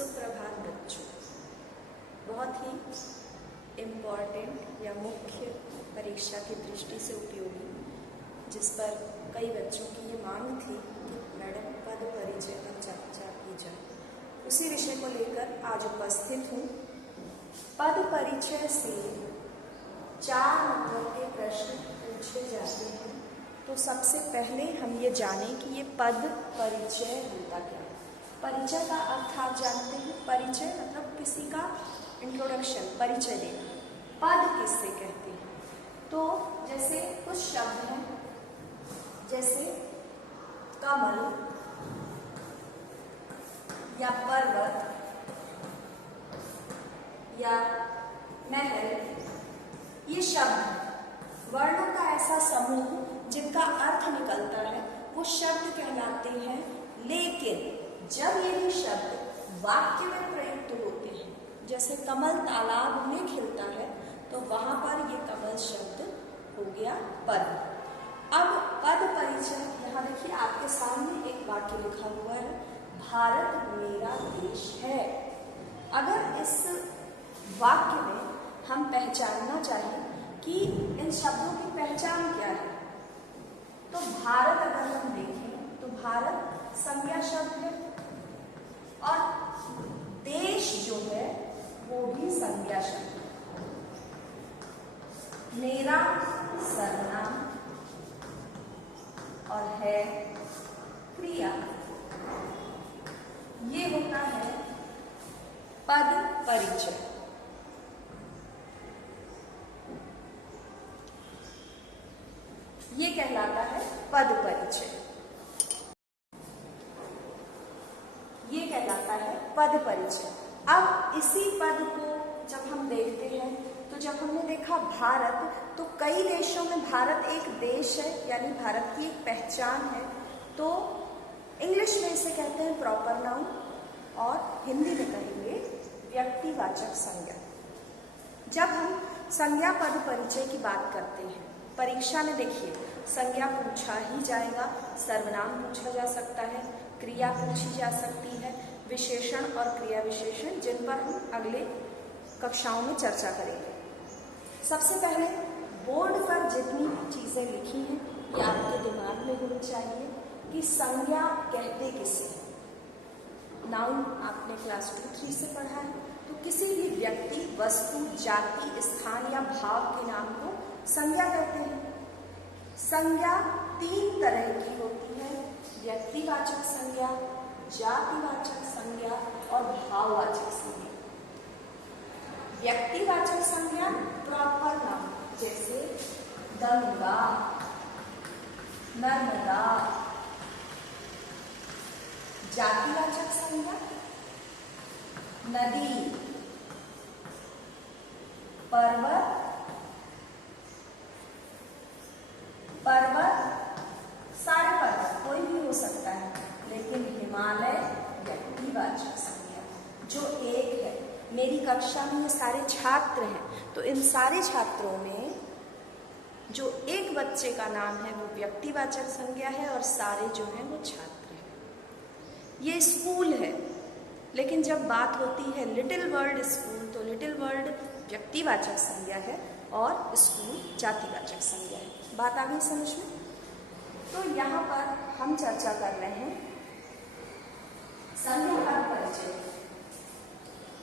सुप्रभात बच्चों। बहुत ही इम्पॉर्टेंट या मुख्य परीक्षा की दृष्टि से उपयोगी, जिस पर कई बच्चों की ये मांग थी कि मैडम पद परिचय पर चर्चा की जाए, उसी विषय को लेकर आज उपस्थित हूँ। पद परिचय से 4 नंबर के प्रश्न पूछे जाते हैं। तो सबसे पहले हम ये जानें कि ये पद परिचय होता क्या है। परिचय का अर्थ आप जानते हैं। परिचय मतलब किसी का इंट्रोडक्शन, परिचय देना। पद किससे कहते हैं? तो जैसे कुछ शब्द हैं, जैसे कमल या पर्वत या महल, ये शब्द वर्णों का ऐसा समूह जिनका अर्थ निकलता है, वो शब्द कहलाते हैं। लेकिन जब ये शब्द वाक्य में प्रयुक्त होते हैं, जैसे कमल तालाब में खिलता है, तो वहां पर ये कमल शब्द हो गया पद। अब पद परिचय, यहाँ देखिए आपके सामने एक वाक्य लिखा हुआ है, भारत मेरा देश है। अगर इस वाक्य में हम पहचानना चाहें कि इन शब्दों की पहचान क्या है, तो भारत अगर हम देखें तो भारत संज्ञा शब्द है और देश जो है वो भी संज्ञा शब्द है। मेरा सर्वनाम और है क्रिया, ये होता है पद परिचय। ये कहलाता है पद परिचय। ये कहलाता है पद परिचय। अब इसी पद को जब हम देखते हैं, तो जब हमने देखा भारत, तो कई देशों में भारत एक देश है, यानी भारत की एक पहचान है। तो इंग्लिश में इसे कहते हैं प्रॉपर नाउन और हिंदी में कहेंगे व्यक्तिवाचक संज्ञा। जब हम संज्ञा पद परिचय की बात करते हैं, परीक्षा में देखिए संज्ञा पूछा ही जाएगा, सर्वनाम पूछा जा सकता है, क्रिया पूछी जा सकती है, विशेषण और क्रिया विशेषण, जिन पर हम अगले कक्षाओं में चर्चा करेंगे। सबसे पहले बोर्ड पर जितनी चीजें लिखी हैं, ये आपके दिमाग में होनी चाहिए कि संज्ञा कहते किसे हैं। नाउन आपने क्लास 2-3 से पढ़ा है, तो किसी भी व्यक्ति, वस्तु, जाति, स्थान या भाव के नाम को संज्ञा कहते हैं। संज्ञा 3 तरह की होती है, व्यक्तिवाचक संज्ञा, जातिवाचक संज्ञा और भाववाचक संज्ञा। व्यक्तिवाचक संज्ञा प्रॉपर नाउन, जैसे गंगा, नर्मदा। जातिवाचक संज्ञा नदी, पर्वत, सारे पर्वत कोई भी हो सकता है, लेकिन हिमालय व्यक्तिवाचक संज्ञा जो एक है। मेरी कक्षा में ये सारे छात्र हैं, तो इन सारे छात्रों में जो एक बच्चे का नाम है वो व्यक्तिवाचक संज्ञा है और सारे जो हैं वो छात्र हैं। ये स्कूल है, लेकिन जब बात होती है लिटिल वर्ल्ड स्कूल, तो लिटिल वर्ल्ड व्यक्तिवाचक संज्ञा है और स्कूल जातिवाचक संज्ञा है। बात आ गई समझ में? तो यहाँ पर हम चर्चा कर रहे हैं संज्ञा पद परिचय।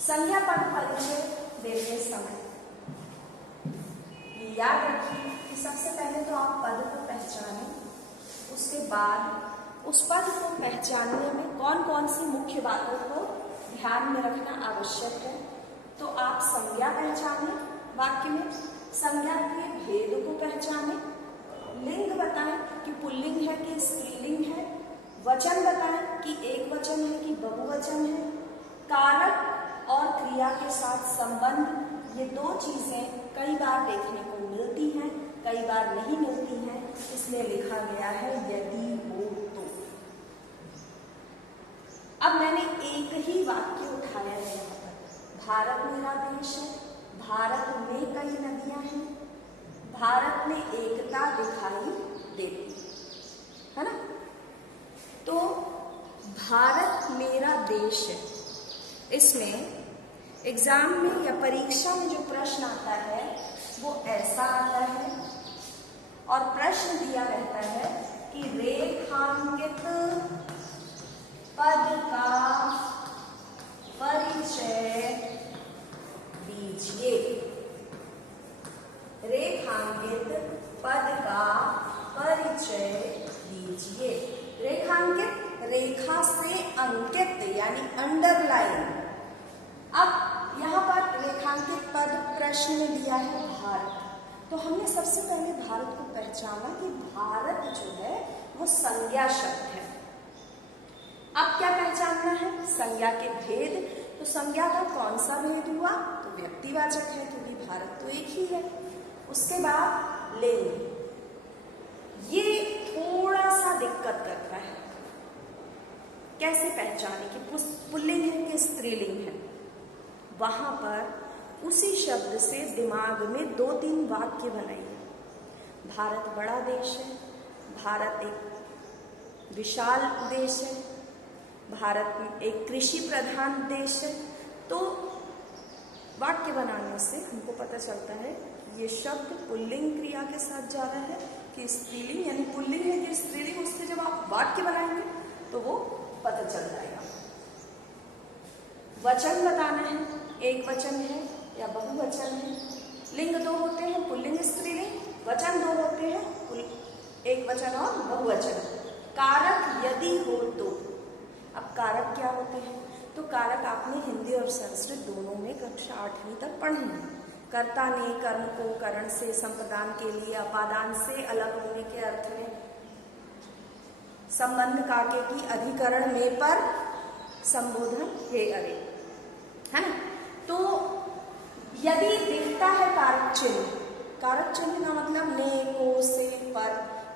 संज्ञा पद परिचय देते समय याद रखिए कि सबसे पहले तो आप पद को पहचानें, उसके बाद उस पद को पहचानने में कौन कौन सी मुख्य बातों को ध्यान में रखना आवश्यक है। तो आप संज्ञा पहचानें, वाक्य में संज्ञा के भेद को पहचानें, लिंग बताएं कि पुल्लिंग है कि स्त्रीलिंग है, वचन बताएं कि एक वचन है कि बहुवचन है, कारक और क्रिया के साथ संबंध। ये 2 चीजें कई बार देखने को मिलती हैं, कई बार नहीं मिलती हैं, इसलिए लिखा गया है यदि हो तो। अब मैंने एक ही वाक्य उठाया है यहाँ पर, भारत मेरा देश है, भारत में कई नदियां हैं, भारत में एकता दिखाई देती है ना। तो भारत मेरा देश है, इसमें एग्जाम में या परीक्षा में जो प्रश्न आता है वो ऐसा आता है और प्रश्न दिया रहता है कि रेखांकित पद का परिचय दीजिए। रेखांकित पद का परिचय दीजिए। रेखांकित रेखा से अंकित यानी अंडरलाइन। अब यहाँ पर रेखांकित पद प्रश्न में दिया है भारत, तो हमने सबसे पहले भारत को पहचाना कि भारत जो है वो संज्ञा शब्द है। अब क्या पहचानना है? संज्ञा के भेद। तो संज्ञा का कौन सा भेद हुआ? तो व्यक्तिवाचक है, क्योंकि भारत तो एक ही है। उसके बाद लिंग, ये थोड़ा सा दिक्कत करता है, कैसे पहचाने कि पुल्लिंग है कि स्त्रीलिंग है। वहां पर उसी शब्द से दिमाग में 2-3 वाक्य बनाइए। भारत बड़ा देश है, भारत एक विशाल देश है, भारत एक कृषि प्रधान देश है। तो वाक्य बनाने से हमको पता चलता है ये शब्द पुल्लिंग क्रिया के साथ जा रहा है कि स्त्रीलिंग, यानी पुल्लिंग है कि स्त्रीलिंग। उसके जब आप वाक्य बनाएंगे तो वो पता चल जाएगा। वचन बताना है, एक वचन है या बहुवचन है। लिंग 2 होते हैं, पुल्लिंग स्त्रीलिंग। वचन 2 होते हैं, एक वचन और बहुवचन। कारक यदि हो तो। अब कारक क्या होते हैं? तो कारक आपने हिंदी और संस्कृत दोनों में कक्षा 8वीं तक पढ़े हैं। कर्ता ने कर्म को करण से संप्रदान के लिए अपादान से अलग होने के अर्थ में, संबंध काके की अधिकरण में पर संबोधन हे अरे, है ना। तो यदि दिखता है कारक चिन्ह, कारक चिन्ह का मतलब ने, को, से, पर,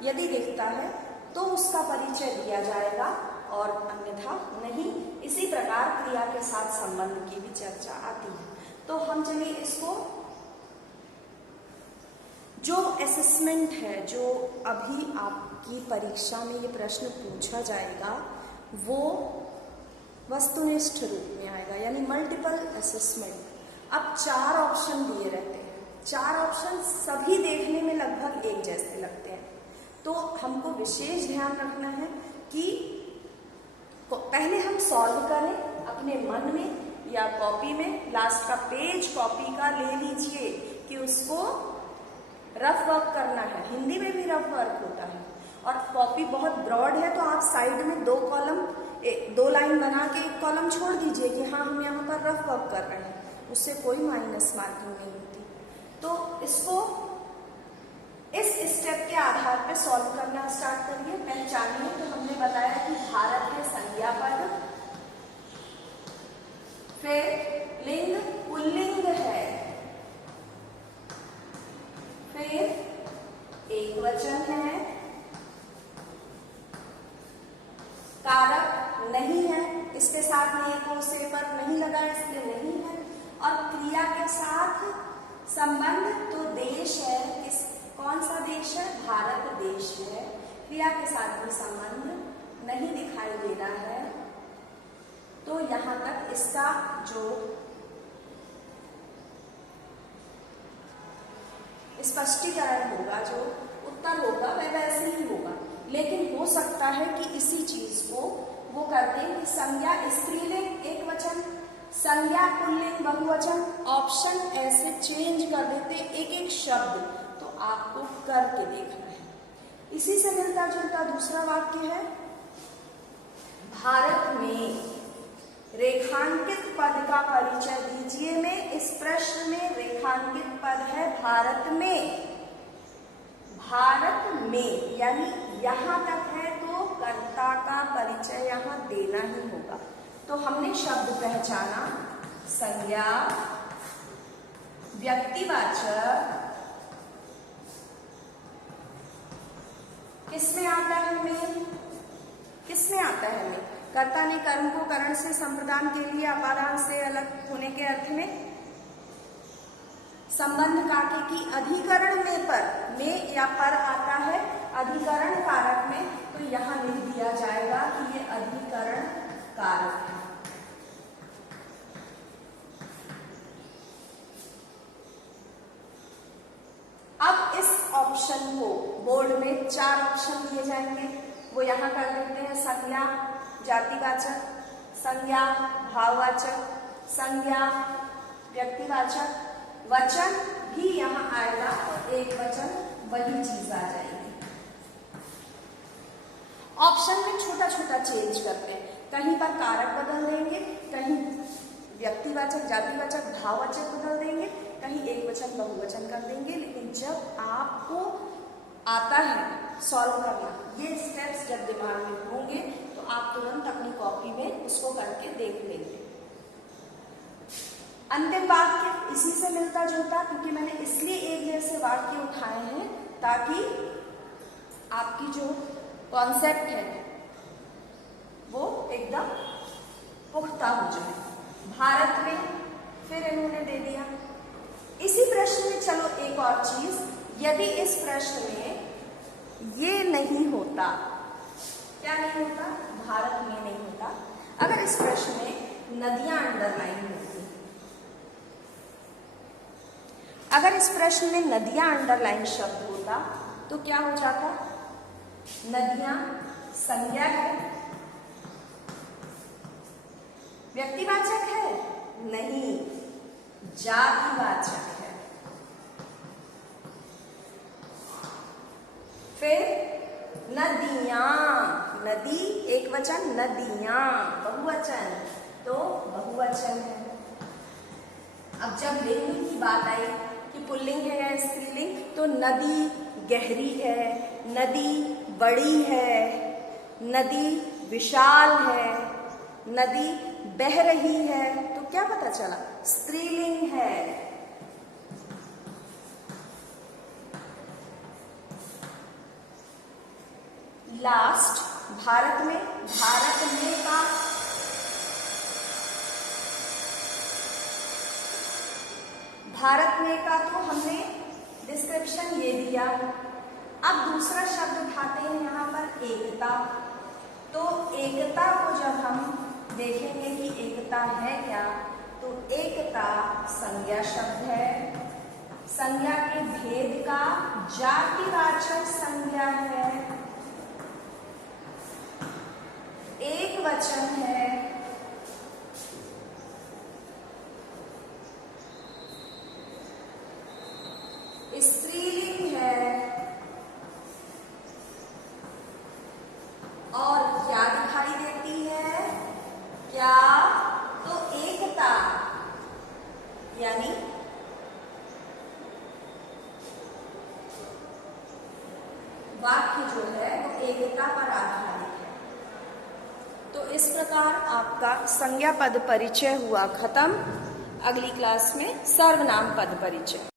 यदि दिखता है तो उसका परिचय दिया जाएगा और अन्यथा नहीं। इसी प्रकार क्रिया के साथ संबंध की भी चर्चा आती है। तो हम चलिए इसको, जो असेसमेंट है, जो अभी आपकी परीक्षा में ये प्रश्न पूछा जाएगा, वो वस्तुनिष्ठ रूप में आएगा, यानी मल्टीपल असेसमेंट। अब 4 ऑप्शन दिए रहते हैं। 4 ऑप्शन सभी देखने में लगभग एक जैसे लगते हैं, तो हमको विशेष ध्यान रखना है कि पहले हम सॉल्व करें अपने मन में या कॉपी में। लास्ट का पेज कॉपी का ले लीजिए कि उसको रफ वर्क करना है। हिंदी में भी रफ वर्क होता है और कॉपी बहुत ब्रॉड है, तो आप साइड में 2 कॉलम 2 लाइन बना के 1 कॉलम छोड़ दीजिए कि हाँ हम यहाँ पर रफ वर्क कर रहे हैं। उससे कोई माइनस मार्किंग नहीं होती। तो इसको इस स्टेप के आधार पे सॉल्व करना स्टार्ट करिए। पहचानिए, तो हमने बताया कि भारत है संज्ञा पद, फिर लिंग पुल्लिंग है, फिर एक वचन है, कारक नहीं है, इसके साथ में को, से, पर नहीं लगा इसलिए नहीं है, और क्रिया के साथ संबंध, तो देश है, कौन सा देश है? भारत देश है। क्रिया के साथ भी संबंध नहीं दिखाई दे रहा है, तो यहां तक इसका जो स्पष्टीकरण होगा, जो उत्तर होगा वह वैसे ही होगा। लेकिन हो सकता है कि इसी चीज को वो करते हैं कि संज्ञा स्त्रीलिंग एक वचन, संज्ञा पुल्लिंग बहुवचन, ऑप्शन ऐसे चेंज कर देते एक शब्द। तो आपको करके देखना है। इसी से मिलता जुलता दूसरा वाक्य है, भारत में रेखांकित पद का परिचय दीजिए। में इस प्रश्न में रेखांकित पद है भारत में। भारत में यानी यहां तक है तो कर्ता का परिचय यहां देना ही होगा। तो हमने शब्द पहचाना, संज्ञा, व्यक्तिवाचक, किसमें आता है में? किसमें आता है में? कर्ता ने कर्म को करण से संप्रदान के लिए अपादान से अलग होने के अर्थ में, संबंध काके की अधिकरण में पर, में या पर आता है अधिकरण कारक में, तो यहां लिख दिया जाएगा कि ये अधिकरण कारक है। ऑप्शन को बोर्ड में 4 ऑप्शन दिए जाएंगे, वो यहाँ कर देते हैं। संज्ञा जातिवाचक, संज्ञा भाववाचक, संज्ञा व्यक्तिवाचक, वचन भी यहाँ आएगा और एक वचन वही चीज आ जाएगी। ऑप्शन में छोटा छोटा चेंज करते हैं, कहीं पर कारक बदल देंगे, कहीं व्यक्तिवाचक जातिवाचक भाववाचक बदल देंगे, कहीं एक वचन बहुवचन कर देंगे। लेकिन जब आपको आता है सॉल्व करना, ये स्टेप्स जब दिमाग में होंगे तो आप तुरंत अपनी कॉपी में उसको करके देख लेंगे। अंतिम वाक्य इसी से मिलता जुलता, क्योंकि मैंने इसलिए एक जैसे वाक्य उठाए हैं ताकि आपकी जो कॉन्सेप्ट है वो एकदम पुख्ता हो जाए। भारत में फिर इन्होंने दे दिया। इसी प्रश्न में चलो एक और चीज, यदि इस प्रश्न में ये नहीं होता, क्या नहीं होता, भारत में नहीं होता, अगर इस प्रश्न में नदियां अंडरलाइन होती, अगर इस प्रश्न में नदियां अंडरलाइन शब्द होता तो क्या हो जाता? नदियां संज्ञा है, व्यक्तिवाचक है नहीं, जातिवाचक है। फिर नदियां, नदी एक वचन, नदियां बहुवचन, तो बहुवचन है। अब जब लिंग की बात आई कि पुल्लिंग है या स्त्रीलिंग, तो नदी गहरी है, नदी बड़ी है, नदी विशाल है, नदी बह रही है, तो क्या पता चला? स्त्रीलिंग है। लास्ट भारत में, भारत में का तो हमने डिस्क्रिप्शन ये दिया। अब दूसरा शब्द उठाते हैं यहाँ पर एकता। तो एकता को जब हम देखेंगे कि एकता है क्या, तो एकता संज्ञा शब्द है, संज्ञा के भेद का जातिवाचक संज्ञा है, एक वचन है, स्त्रीलिंग है, और क्या दिखाई देती है? क्या? तो एकता, यानी वाक्य जो है वो एकता पर आधारित है। तो इस प्रकार आपका संज्ञा पद परिचय हुआ खत्म। अगली क्लास में सर्वनाम पद परिचय।